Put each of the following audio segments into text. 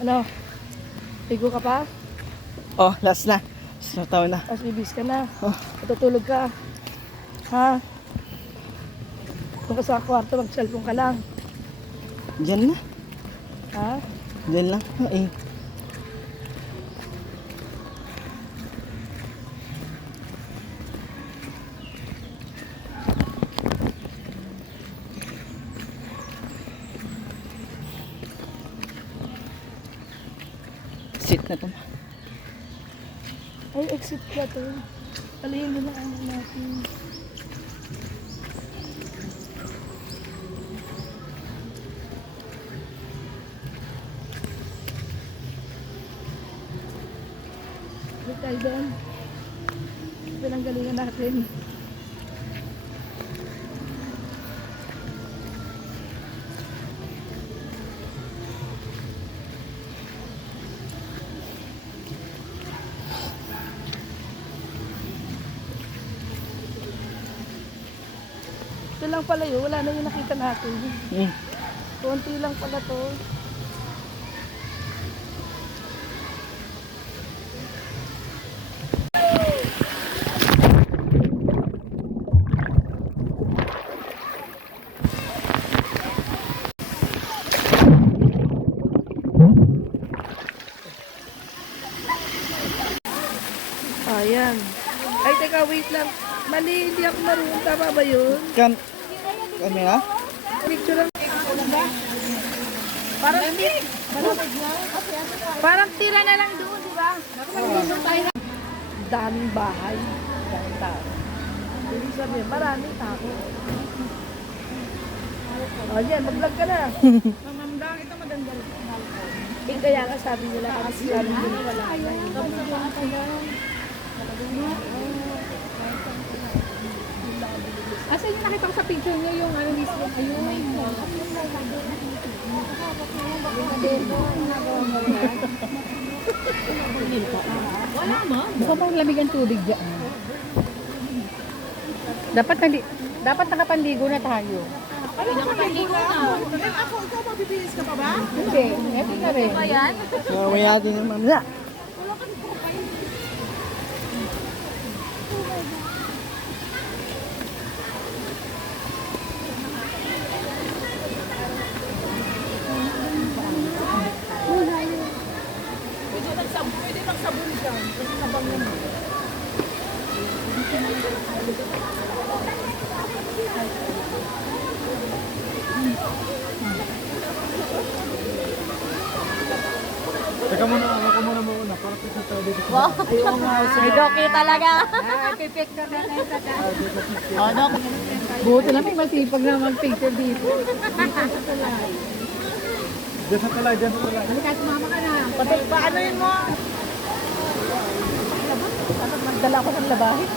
Ano? Ligo ka pa? Oh, last na. Sinataw na. Tapos bibis ka na. Oh. Matutulog ka. Ha? Kung ka sa kwarto, mag-cellphone ka lang. Diyan na. Ha? Diyan lang. Eh. Sit na to. Ay, exit ka to. Palayin mo na ano natin. Balik tayo doon. Pinanggalingan natin. Ito lang pala yun. Wala na yung nakita natin. Konti lang pala to. Ayan. Ay, teka, wait lang. Mali, hindi ako marunong. Tama ba yun? Camera? Picture lang. Parang tira na lang doon, di ba? Daming bahay. Daming tao. Ibig sabihin, maraming tao. Ayan, mag-vlog ka na. Mamamdang, ito maganda rin. Eh, kaya nga sabi nila, kasi sabi nila, wala na. Asa yung nakita ko sa picture niyo yung ano mismo? Ayun. Wala mo? Baka pang lamig ang tubig dyan. Dapat nakapandigo na tayo. Ano nakapandigo na? Ako, ikaw mabibilis ka pa ba? Hindi. Epi na rin. Ano yan? Mamaya din yung mamaya. Pwede bang sabon dyan? Kasi sabang naman. Teka muna, ako muna. Para sa tayo dito. Wow. May doki talaga. Pipicture na tayo sa taas. Oh, Dok. Buti lang may masipag na mag-picture dito. Diyan sa tulay. Halika, sumama ka na. Paano yun mo? Magdala ko ng labahin.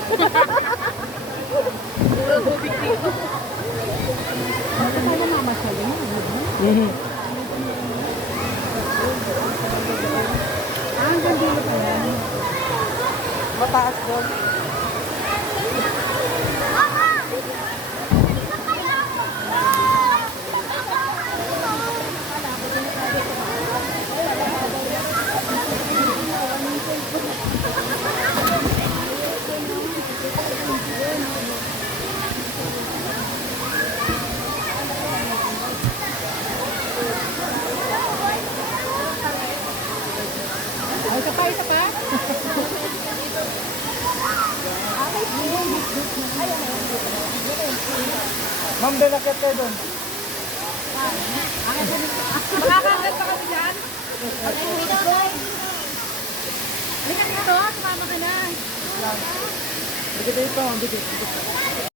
Basta tayo mamasyal yun. Ang ganda pa yan. Mataas doon. Ay, isa pa. Ma'am, dalakit kayo doon. Makakagat pa kami dyan. Halika dito, sumama ka na. Dikit ito, dikit.